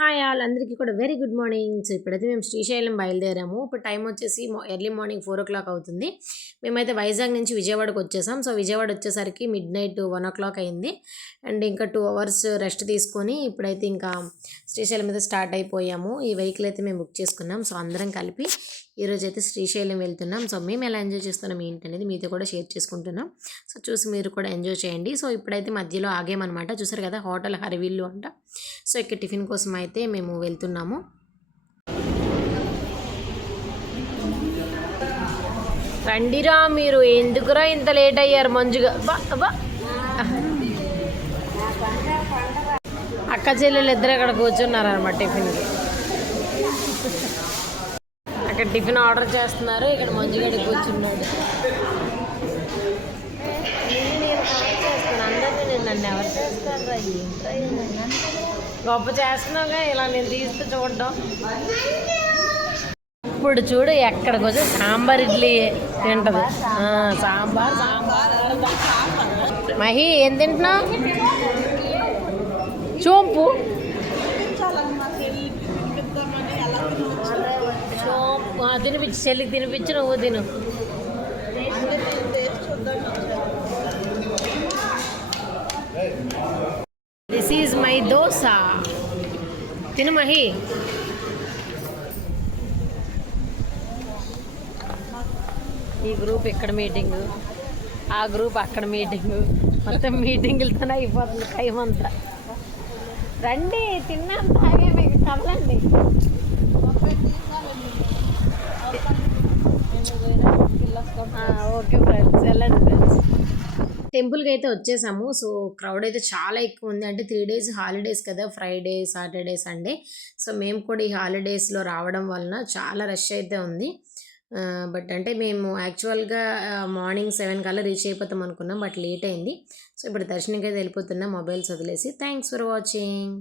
Hi all అందరికీ కూడా very good morning. So ఇప్పుడైతే మేము శ్రీశైలం బయలుదేరాము. ఇప్పుడు టైం వచ్చేసి ఎర్లీ మార్నింగ్ 4:00 అవుతుంది. మేమైతే వైజాగ్ నుంచి విజయవాడకు వచ్చేసాం. సో విజయవాడ వచ్చేసరికి మిడ్‌నైట్ 1:00 అయింది. అండ్ ఇంకా 2 అవర్స్ రెస్ట్ తీసుకొని ఇప్పుడైతే ఇంకా శ్రీశైలం మీద స్టార్ట్ అయిపోయాము. ఈ వెహికల్ అయితే మేము బుక్ చేసుకున్నాం. సో అందరం కలిపి ఈరోజు అయితే శ్రీశైలం వెళ్తున్నాం. సో మేము ఎలా ఎంజాయ్ చేస్తున్నాం ఏంటనేది మీతో కూడా షేర్ చేసుకుంటున్నాం. సో చూసి మీరు కూడా ఎంజాయ్ చేయండి. సో ఇప్పుడైతే మధ్యలో ఆగేమనమాట. చూసారు కదా, హోటల్ హరివిల్లు అంట. సో ఇక్కడ టిఫిన్ కోసం అయితే మేము వెళ్తున్నాము. రండిరా, మీరు ఎందుకురా ఇంత లేట్ అయ్యారు? మంజుగా అక్క చెల్లెలు ఇద్దరు అక్కడ కూర్చున్నారనమాట టిఫిన్కి. అక్కడ టిఫిన్ ఆర్డర్ చేస్తున్నారు, ఇక్కడ మంజుగడి కూర్చున్నాడు. అందరినీ నేను నన్ను ఎవరు చేస్తారా? గొప్ప చేస్తున్నావుగా ఇలా నేను తీస్తూ చూడడం. ఇప్పుడు చూడు ఎక్కడికి వచ్చి సాంబార్ ఇడ్లీ తింటది. సాంబార్ మహి ఏం తింటున్నావు? చోంపు తినిపించి చెల్లికి తినిపించి నువ్వు తిను. This is my dosa. తిను మహి. ఈ గ్రూప్ ఇక్కడ మీటింగు, ఆ గ్రూప్ అక్కడ మీటింగు, మొత్తం మీటింగులతోనే అయిపోతుంది టైం అంతా. రండి తిన్నాం తాగే మీకు కదలండి. ఓకే ఫ్రెండ్స్, వెళ్ళండి ఫ్రెండ్స్. టెంపుల్కి అయితే వచ్చేసాము. సో క్రౌడ్ అయితే చాలా ఎక్కువ ఉంది. అంటే 3 days హాలిడేస్ కదా, ఫ్రైడే సాటర్డే సండే. సో మేము కూడా ఈ హాలిడేస్లో రావడం వలన చాలా రష్ అయితే ఉంది. బట్ అంటే మేము యాక్చువల్గా మార్నింగ్ 7 కల్లా రీచ్ అయిపోతాం అనుకున్నాం, బట్ లేట్ అయింది. సో ఇప్పుడు దర్శనంకి అయితే వెళ్ళిపోతున్నాం మొబైల్స్ వదిలేసి. Thanks for watching.